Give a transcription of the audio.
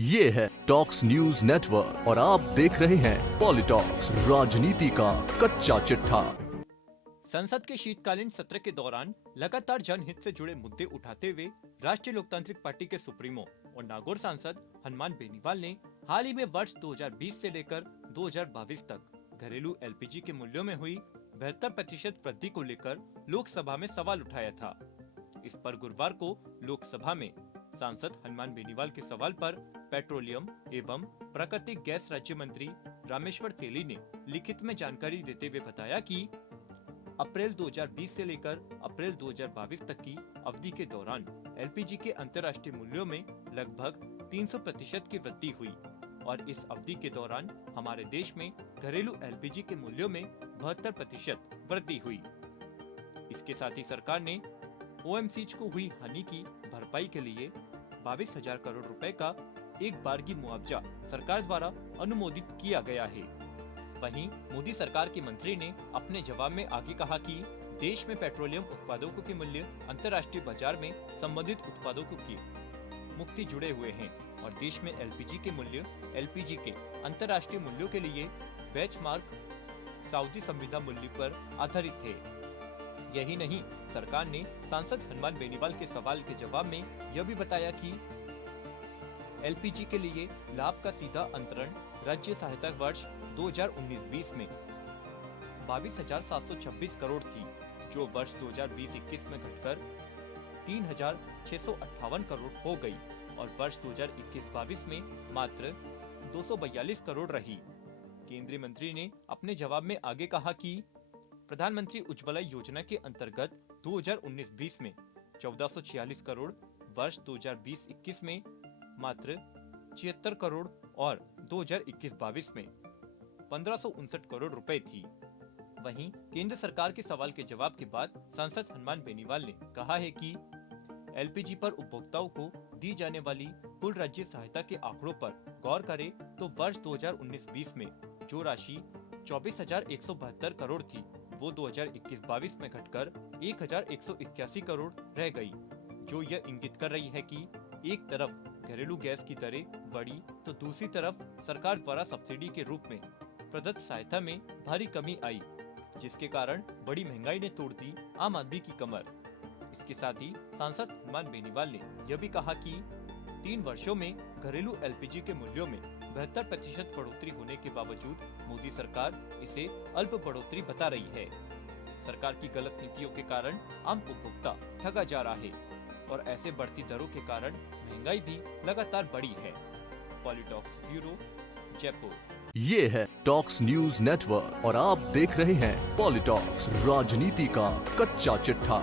ये है talks news network और आप देख रहे हैं पॉलिटॉक्स, राजनीति का कच्चा चिट्ठा। संसद के शीतकालीन सत्र के दौरान लगातार जनहित से जुड़े मुद्दे उठाते हुए राष्ट्रीय लोकतांत्रिक पार्टी के सुप्रीमो और नागौर सांसद हनुमान बेनीवाल ने हाल ही में वर्ष 2020 से लेकर 2022 तक घरेलू एलपीजी के मूल्यों में हुई 72% वृद्धि को लेकर लोकसभा में सवाल उठाया था। इस पर गुरुवार को लोकसभा में सांसद हनुमान बेनीवाल के सवाल पर पेट्रोलियम एवं प्राकृतिक गैस राज्य मंत्री रामेश्वर तेली ने लिखित में जानकारी देते हुए बताया कि अप्रैल 2020 से लेकर अप्रैल 2022 तक की अवधि के दौरान एलपीजी के अंतर्राष्ट्रीय मूल्यों में लगभग 300% की वृद्धि हुई और इस अवधि के दौरान हमारे देश में घरेलू एलपीजी के मूल्यों में 72% वृद्धि हुई। इसके साथ ही सरकार ने ओएमसीज को हुई हानि की भरपाई के लिए 22,000 करोड़ रुपए का एक बारगी मुआवजा सरकार द्वारा अनुमोदित किया गया है। वहीं मोदी सरकार के मंत्री ने अपने जवाब में आगे कहा कि देश में पेट्रोलियम उत्पादों के मूल्य अंतर्राष्ट्रीय बाजार में संबंधित उत्पादों की मुक्ति जुड़े हुए हैं और देश में एलपीजी के मूल्य एलपीजी के अंतर्राष्ट्रीय मूल्यों के लिए बेंचमार्क सऊदी संविदा मूल्य पर आधारित है। यही नहीं, सरकार ने सांसद हनुमान बेनीवाल के सवाल के जवाब में यह भी बताया कि एलपीजी के लिए लाभ का सीधा अंतरण राज्य सहायता वर्ष 2019-20 में 22,726 करोड़ थी, जो वर्ष 2020-21 में घटकर 3,658 करोड़ हो गई और वर्ष 2021-22 में मात्र 242 करोड़ रही। केंद्रीय मंत्री ने अपने जवाब में आगे कहा कि प्रधानमंत्री उज्ज्वला योजना के अंतर्गत 2019-20 में 1446 करोड़, वर्ष 2020-21 में मात्र 76 करोड़ और 2021-22 में 1559 करोड़ रुपए थी। वहीं केंद्र सरकार के सवाल के जवाब के बाद सांसद हनुमान बेनीवाल ने कहा है कि एलपीजी पर उपभोक्ताओं को दी जाने वाली कुल राज्य सहायता के आंकड़ों पर गौर करें तो वर्ष 2019-20 में जो राशि 24,172 करोड़ थी, वो 2021-22 में घटकर 1,181 करोड़ रह गई, जो यह इंगित कर रही है कि एक तरफ घरेलू गैस की दरें बढ़ी तो दूसरी तरफ सरकार द्वारा सब्सिडी के रूप में प्रदत्त सहायता में भारी कमी आई, जिसके कारण बड़ी महंगाई ने तोड़ दी आम आदमी की कमर। इसके साथ ही सांसद हनुमान बेनीवाल ने यह भी कहा कि 3 वर्षों में घरेलू एलपीजी के मूल्यों में 72% बढ़ोतरी होने के बावजूद मोदी सरकार इसे अल्प बढ़ोतरी बता रही है। सरकार की गलत नीतियों के कारण आम उपभोक्ता ठगा जा रहा है और ऐसे बढ़ती दरों के कारण महंगाई भी लगातार बढ़ी है। पॉलिटॉक्स ब्यूरो, जयपुर। ये है टॉक्स न्यूज नेटवर्क और आप देख रहे हैं पॉलिटॉक्स, राजनीति का कच्चा चिट्ठा।